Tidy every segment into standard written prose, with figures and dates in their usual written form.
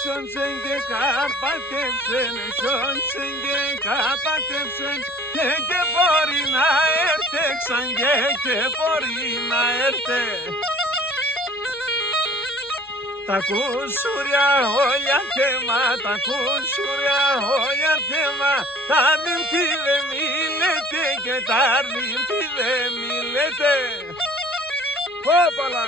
σιόνσεν και καπάτευσεν, σιόνσεν και καπάτευσεν και μπορεί να έρθε ξανγε και μπορεί να έρθε. Τα κουσουριά όλια θέμα, τα κουσουριά όλια θέμα, τα νύμφη δε μιλέτε και τα νύμφη δε μιλέτε. Όπαλα!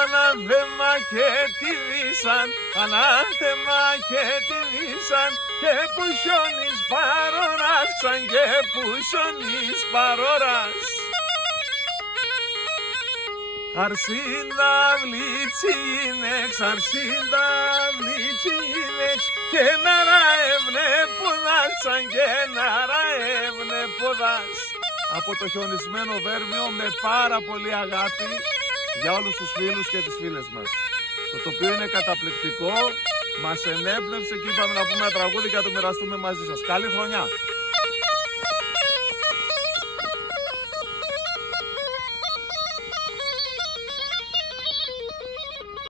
Ανάθεμα και τη βίσαν, ανάθεμα και τη βίσαν και που χιόνις παρόρας, σαν και που χιόνις παρόρας. Αρσίντα βλήτσινεξ, αρσίντα βλήτσινεξ και ναρα ευνεποδάς, σαν και ναρα ευνεποδάς. Από το χιονισμένο Βέρμιο με πάρα πολύ αγάπη για όλους τους φίλους και τις φίλες μας. Το τοπίο είναι καταπληκτικό, μας ενέπνευσε και είπαμε να πούμε ένα τραγούδι και να το μοιραστούμε μαζί σας. Καλή χρονιά!